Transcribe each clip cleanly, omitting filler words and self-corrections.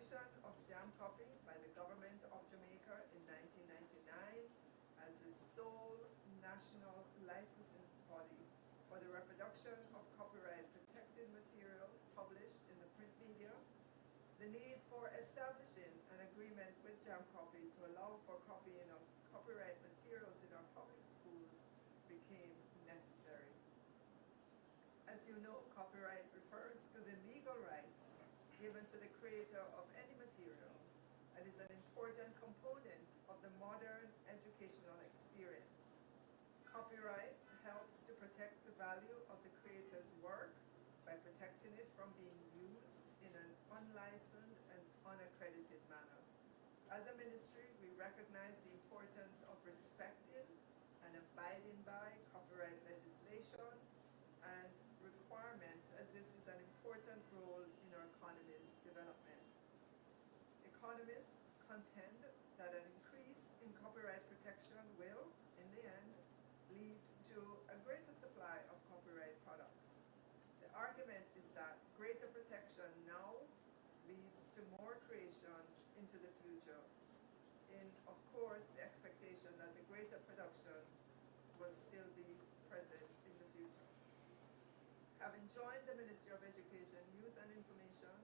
creation of Jam Copy by the government of Jamaica in 1999 as the sole national licensing body for the reproduction of copyright-protected materials published in the print media, the need for establishing an agreement with Jam Copy to allow for copying of copyright materials in our public schools became necessary. As you know, copyright refers to the legal rights given to the creator of any material and is an important component of the modern educational experience. Copyright helps to protect the value of the creator's work by protecting it from being used in an unlicensed and unaccredited manner. As a ministry, we recognize the importance of respecting and abiding by copyright legislation and requirements, as this is an important role in our economy's development. Economists contend that an increase in copyright protection will, in the end, lead to a greater supply of copyright products. The argument is that greater protection now leads to more creation into the future, in, of course, the expectation that the greater production will still be present in the future. Having joined the Ministry of Education, Youth and Information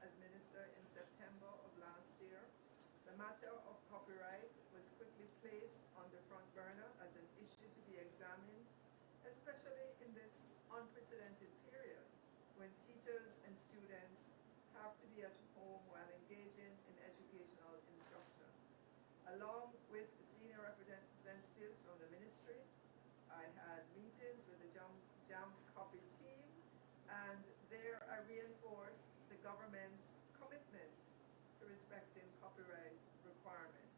as Minister in September of last year, the matter of copyright was quickly placed on the front burner as an issue to be examined, especially in this unprecedented period when teachers and students have to be at home while engaging in educational instruction. Along with the senior representatives from the ministry, I had meetings with the Jam Copy team, and there I reinforced the government's commitment to respecting copyright requirements.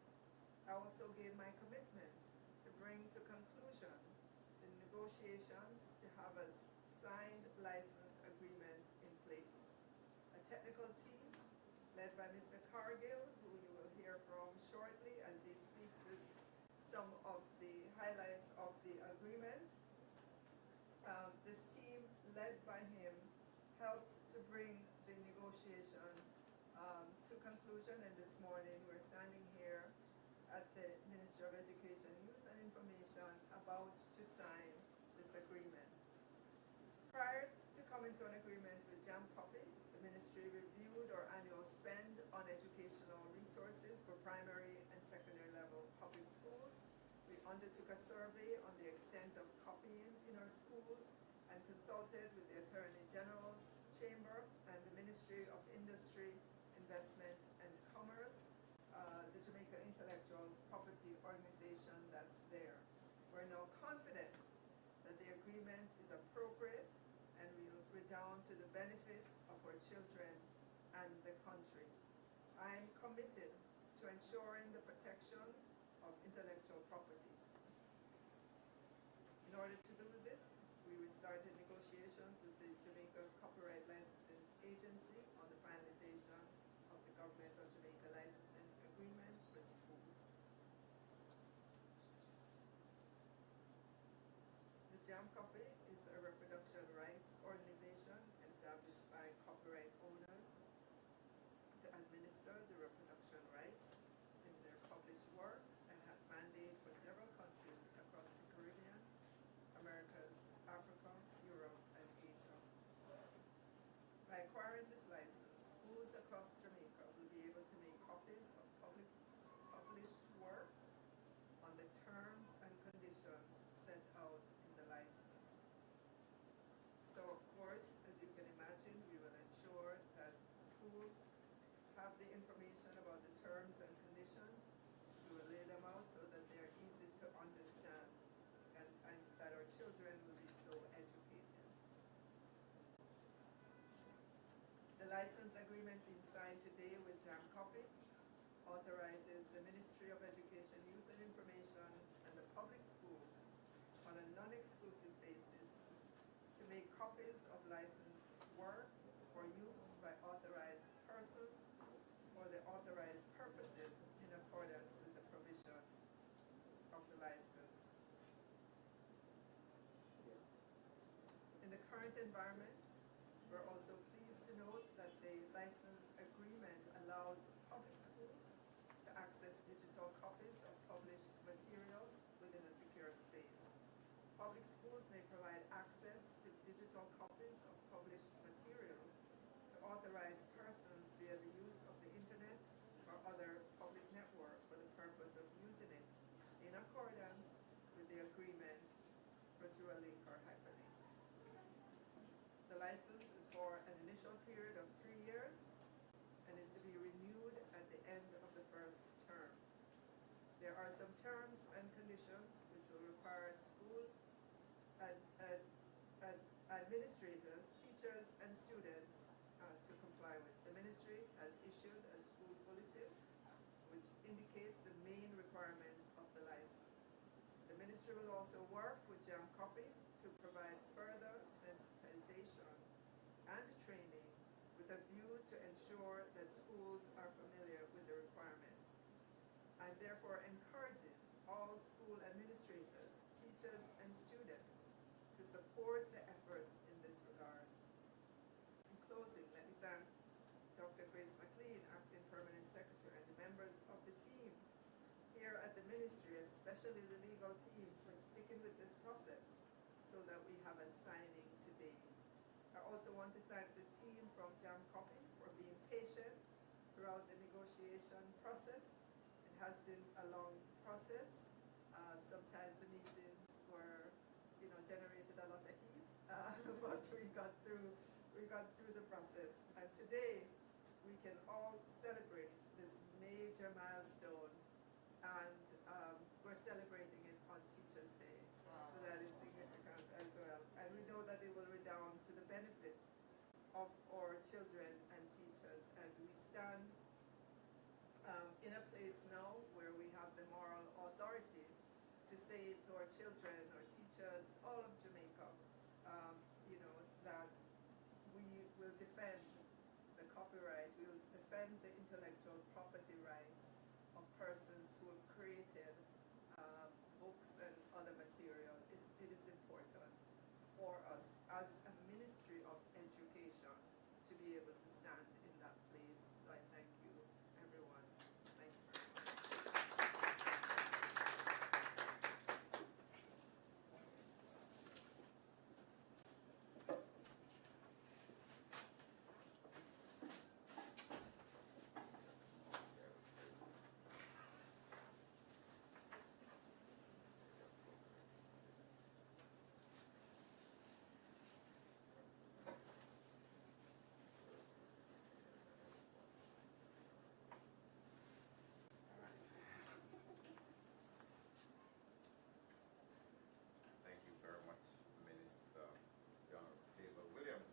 I also gave my commitment to bring to conclusion the negotiations to have a signed license agreement in place. A technical team led by Mr. Cargill, who you will hear from shortly as he speaks to some of the highlights of the agreement. This team, led by him, helped to bring the negotiations to conclusion, and this morning we're standing here at the Ministry of Education, Youth and Information about to sign this agreement. Prior to coming to an agreement with Jam Copy, the ministry reviewed our annual spend on educational resources for primary and secondary level public schools. We undertook a survey on the extent of copying in our schools and consulted with the Attorney General's Chamber and the Ministry of Industry, Investment and Commerce, the Jamaica Intellectual Property Organization that's there. We're now confident that the agreement is appropriate and will redound to the benefit of our children and the country. I am committed to ensuring the protection of intellectual property. In order to do this, we restarted negotiations with the Jamaica Copyright Licensing Agency on the finalization of the Government of Jamaica Licensing Agreement for schools. The Jam Copy is a reproduction rights organization established by copyright owners to administer the reproduction rights in their published works and have mandate for several countries across the Caribbean, Americas, Africa, Europe, and Asia. By acquiring this license, schools across Jamaica will be able to make copies of published works on the terms and conditions set out in the license. So of course, as you can imagine, we will ensure that schools have the information about the terms and conditions. We will lay them out so that they're easy to understand and that our children will be so educated. The license agreement being signed today with Jam Copy authorizes the Ministry of Education, Youth and Information and the public schools on a non-exclusive basis to make copies of licensed works for use by authorized persons for the authorized purposes in accordance with the provision of the license. In the current environment, we're also pleased to note that the license agreement allows accordance with the agreement or through a link or hyperlink. The license is for an initial period of 3 years and is to be renewed at the end of the first term. There are some terms and conditions which will require school administrators, teachers, and students to comply with. The ministry has issued a school bulletin which indicates the main requirements of the license. The ministry will also work with JAMCOPY to provide further sensitization and training with a view to ensure that schools are familiar with the requirements. I'm therefore encouraging all school administrators, teachers, and students to support the efforts in this regard. In closing, let me thank Dr. Grace McLean, Acting Permanent Secretary, and the members of the team here at the Ministry, especially the legal team, for sticking with this process so that we have a signing today. I also want to thank the team from JAMCOPY for being patient throughout the negotiation process. It has been a long process. Sometimes the meetings were, generated a lot of heat, but we got through the process. And today, we can all celebrate this major milestone, and we're celebrating it on Teachers' Day. Wow. So that is significant as well. And we know that it will redound to the benefit of our children and teachers. And we stand in a place now where we have the moral authority to say to our children, our teachers, all of Jamaica, that we will defend the copyright, we will defend the intellectual property rights of persons who have created books and other material. It is important for us as a Ministry of Education to be able to stand in that place. So I thank you, everyone. Thank you very much. Thank you very much, Minister John Favor Williams.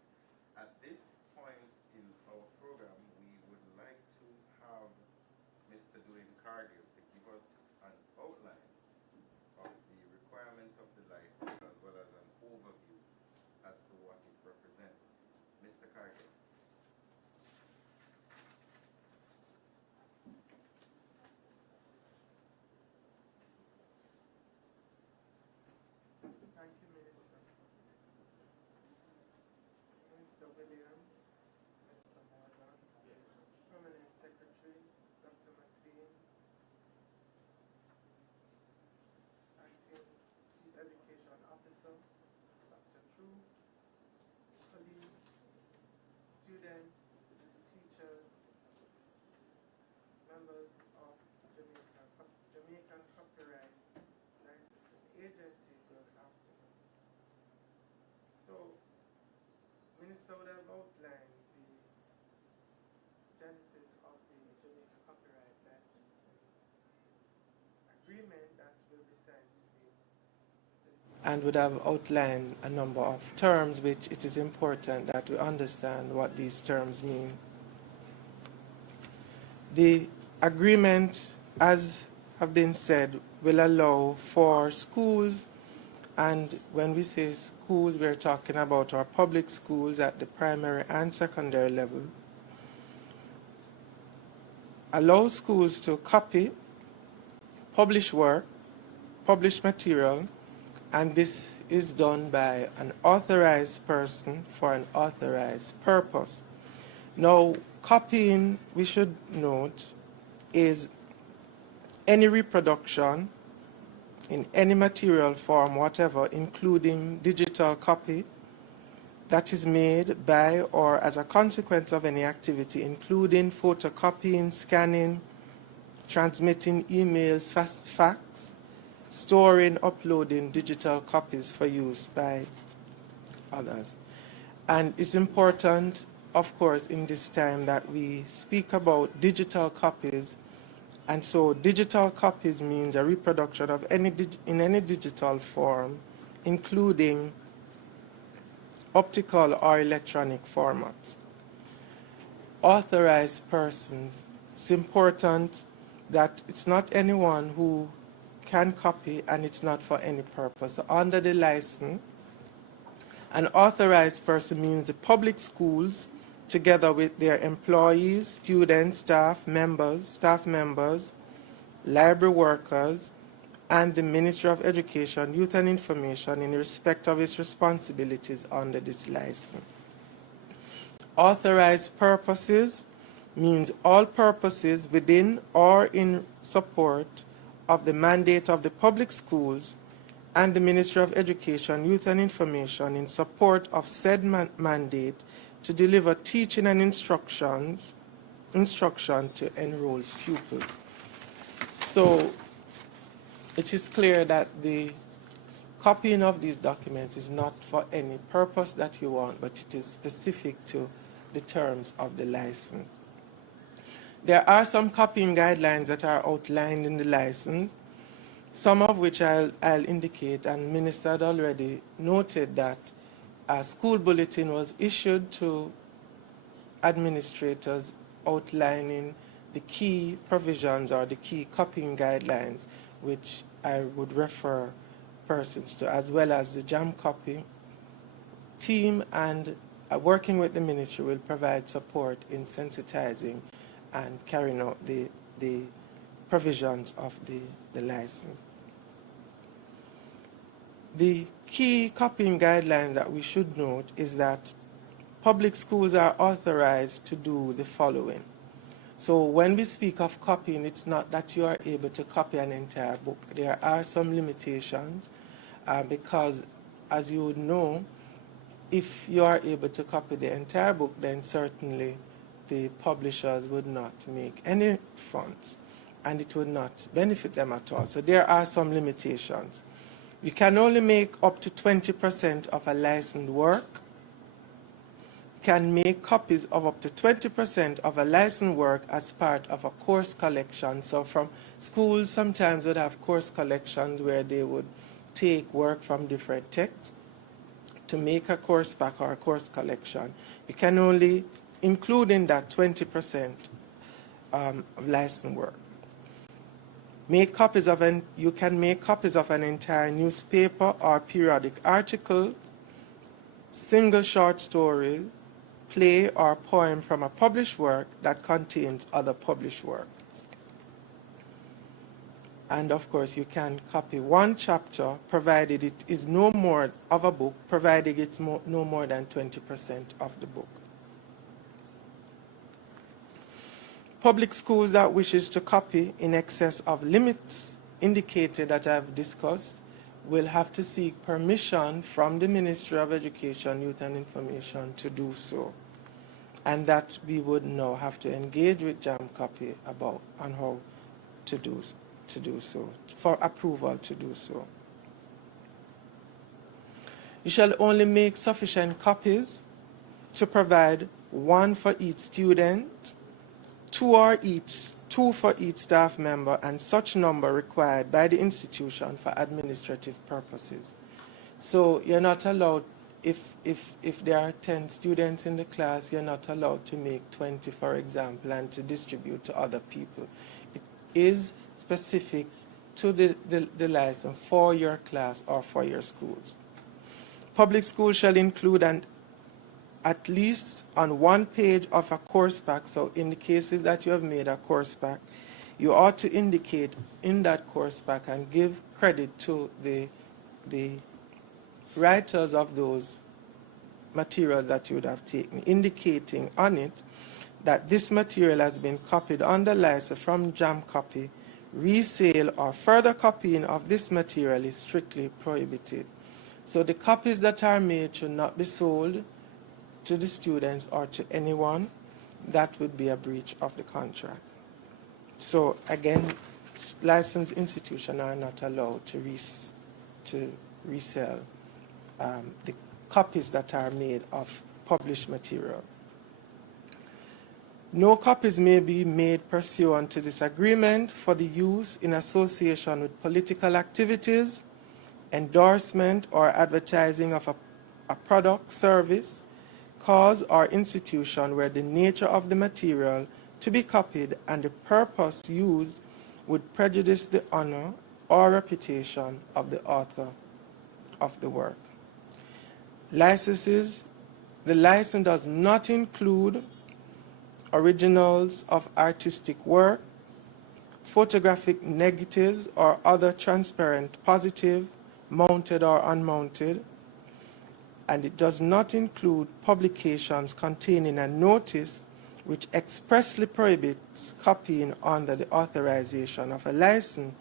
At this point in our program, we would like to have Mr. Dwayne Cargill to give us an outline of the requirements of the license as well as an overview as to what it represents. Mr. Cargill. Thank you, Minister. Mr. Williams, Mr. Morgan, Permanent Secretary, Dr. McLean, Acting Chief Education Officer, Dr. True, colleagues, students, teachers, members of Jamaican Copyright Licensing Agency, good afternoon. So, Minister would have outlined the genesis of the Jamaica Copyright Licensing Agreement that will be signed today, and would have outlined a number of terms which it is important that we understand what these terms mean. The agreement, as have been said, will allow for schools, and when we say schools, we're talking about our public schools at the primary and secondary level, allow schools to copy, publish work, publish material, and this is done by an authorized person for an authorized purpose. Now, copying, we should note, is any reproduction in any material form, whatever, including digital copy, that is made by or as a consequence of any activity, including photocopying, scanning, transmitting emails, fax, storing, uploading digital copies for use by others. And it's important, of course, in this time that we speak about digital copies. And so digital copies means a reproduction of in any digital form, including optical or electronic formats. Authorized persons. It's important that it's not anyone who can copy, and it's not for any purpose. So under the license, an authorized person means the public schools, together with their employees, students, staff members, library workers, and the Ministry of Education, Youth and Information in respect of its responsibilities under this license. Authorized purposes means all purposes within or in support of the mandate of the public schools and the Ministry of Education, Youth and Information in support of said mandate to deliver teaching and instruction to enrolled pupils. So it is clear that the copying of these documents is not for any purpose that you want, but it is specific to the terms of the license. There are some copying guidelines that are outlined in the license, some of which I'll indicate, and Minister had already noted that a school bulletin was issued to administrators outlining the key provisions or the key copying guidelines, which I would refer persons to, as well as the jam copy team, and working with the ministry will provide support in sensitizing and carrying out the provisions of the license. The key copying guideline that we should note is that public schools are authorized to do the following. So when we speak of copying, it's not that you are able to copy an entire book. There are some limitations because, as you would know, if you are able to copy the entire book, then certainly the publishers would not make any funds, and it would not benefit them at all. So there are some limitations. You can only make up to 20% of a licensed work. You can make copies of up to 20% of a licensed work as part of a course collection. So from schools sometimes would have course collections where they would take work from different texts to make a course pack or a course collection. You can only include in that 20% of licensed work. You can make copies of an entire newspaper or periodic article, single short story, play or poem from a published work that contains other published works. And of course, you can copy one chapter, provided it is no more of a book, provided it's no more than 20% of the book. Public schools that wishes to copy in excess of limits indicated that I have discussed will have to seek permission from the Ministry of Education, Youth and Information to do so. And that we would now have to engage with Jam Copy about on how to do so, for approval to do so. You shall only make sufficient copies to provide one for each student, two for each staff member, and such number required by the institution for administrative purposes. So you're not allowed, if there are 10 students in the class, you're not allowed to make 20, for example, and to distribute to other people. It is specific to the license for your class or for your schools. Public schools shall include at least on one page of a course pack. So in the cases that you have made a course pack, you ought to indicate in that course pack and give credit to the writers of those materials that you would have taken, indicating on it that this material has been copied under license from Jam Copy. Resale or further copying of this material is strictly prohibited. So the copies that are made should not be sold to the students or to anyone. That would be a breach of the contract. So again, licensed institutions are not allowed to resell the copies that are made of published material. No copies may be made pursuant to this agreement for the use in association with political activities, endorsement or advertising of a product, service, cause, or institution where the nature of the material to be copied and the purpose used would prejudice the honor or reputation of the author of the work. Licenses. The license does not include originals of artistic work, photographic negatives or other transparent positive, mounted or unmounted, and it does not include publications containing a notice which expressly prohibits copying under the authorization of a license.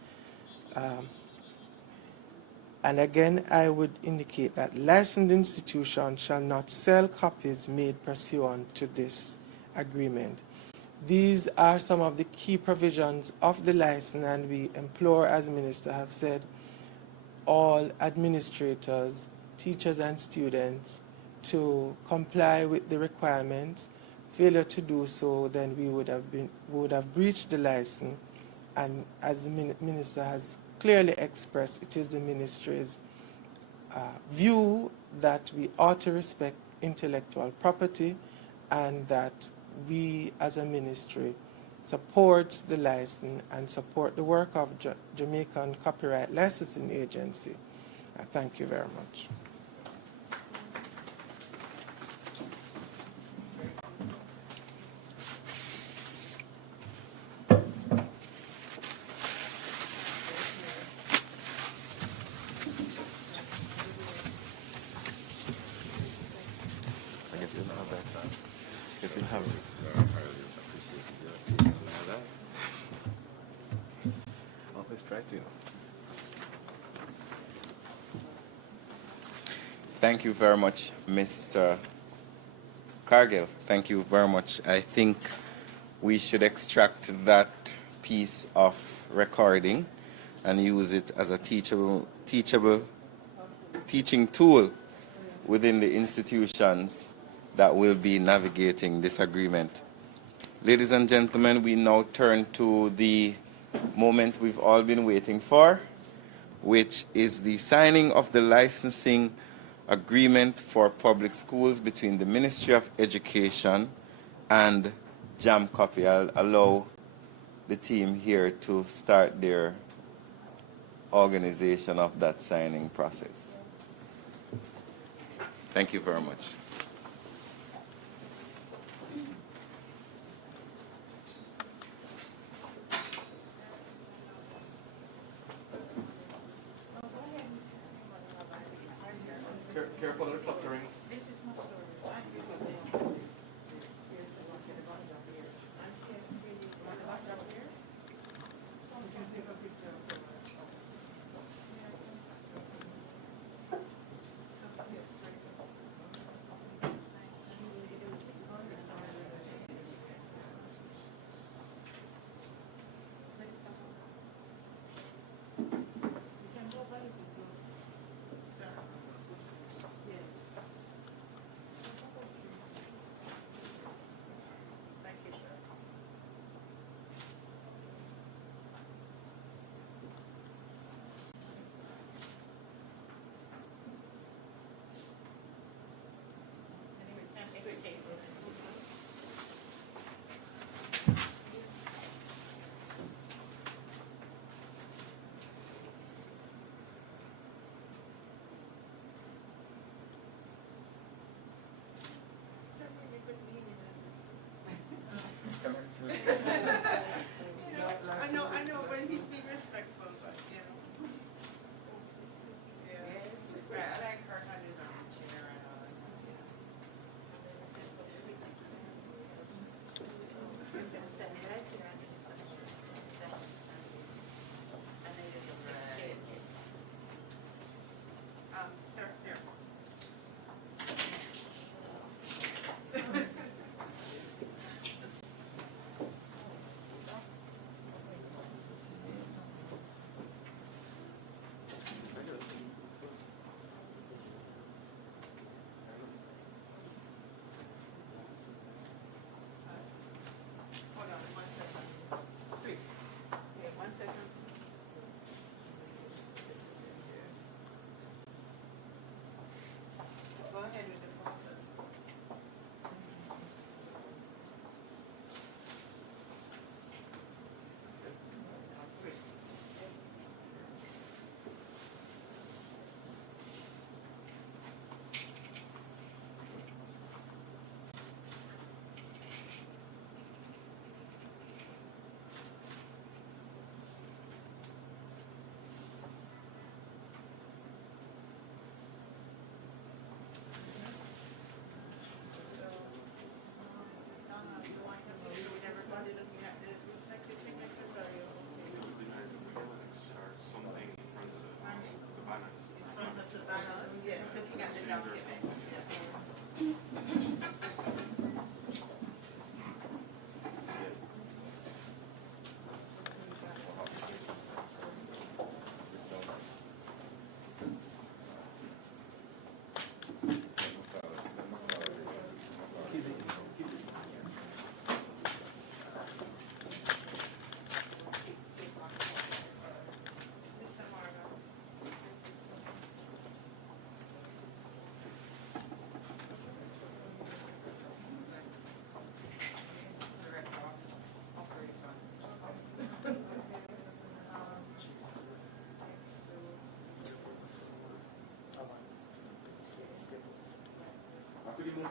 And again, I would indicate that licensed institutions shall not sell copies made pursuant to this agreement. These are some of the key provisions of the license, and we implore, as Minister have said, all administrators, teachers and students to comply with the requirements. Failure to do so, then we would have breached the license, and as the Minister has clearly expressed, it is the Ministry's view that we ought to respect intellectual property, and that we as a ministry supports the license and support the work of Jamaican Copyright Licensing Agency. Thank you very much. I guess you'll have that time. Guess you'll have it. I highly appreciate your seeing all that. Always try to, Thank you very much, Mr. Cargill. Thank you very much. I think we should extract that piece of recording and use it as a teaching tool within the institutions that will be navigating this agreement. Ladies and gentlemen, we now turn to the moment we've all been waiting for, which is the signing of the licensing agreement for public schools between the Ministry of Education and Jam Copy. I'll allow the team here to start their organization of that signing process. Thank you very much. Careful of the cluttering. I know, but he's being respectful, but you know. Yeah, right. I like her having on the chair and all that. Sir, there.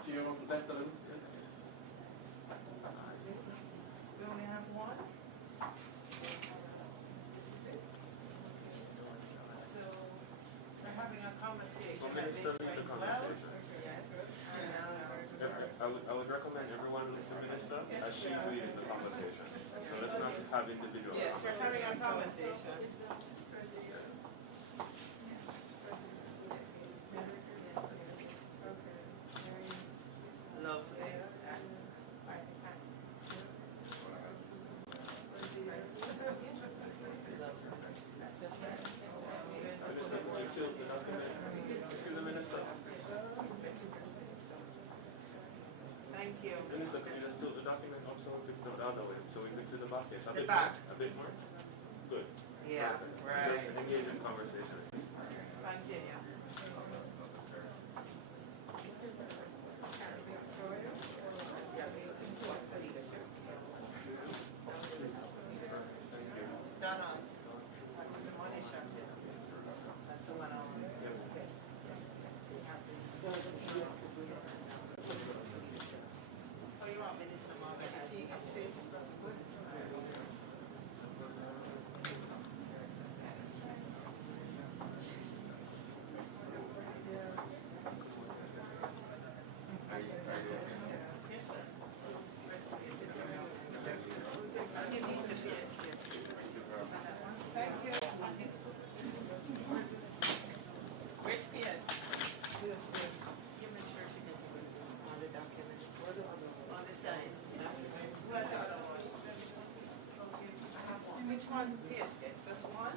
to your left a little. We only have one? This is it? So, we're having a conversation. So that Minister, this lead the went conversation. well. Yes. I would recommend everyone to Minister as she's leading the conversation. So let's not have individual. Yes, we're having a conversation. Lovely. Minister, could you tilt the document? Excuse the Minister. Thank you. Minister, can you just tilt the document up so we can go the other way, so we can see the back? Yes, a The bit back. more. A bit more. Good. Yeah, right. Just engage in conversation. Continue. Donald, what's the money shot in? That's the one on. Oh, you want Minister Morgan? You seeing his face? Yes, sir. I'll give these to Pierce, yes. Thank you. Where's Pierce? Give me sure she gets it on the document. On the side. Where's the other one? Which one Pierce gets? Just one?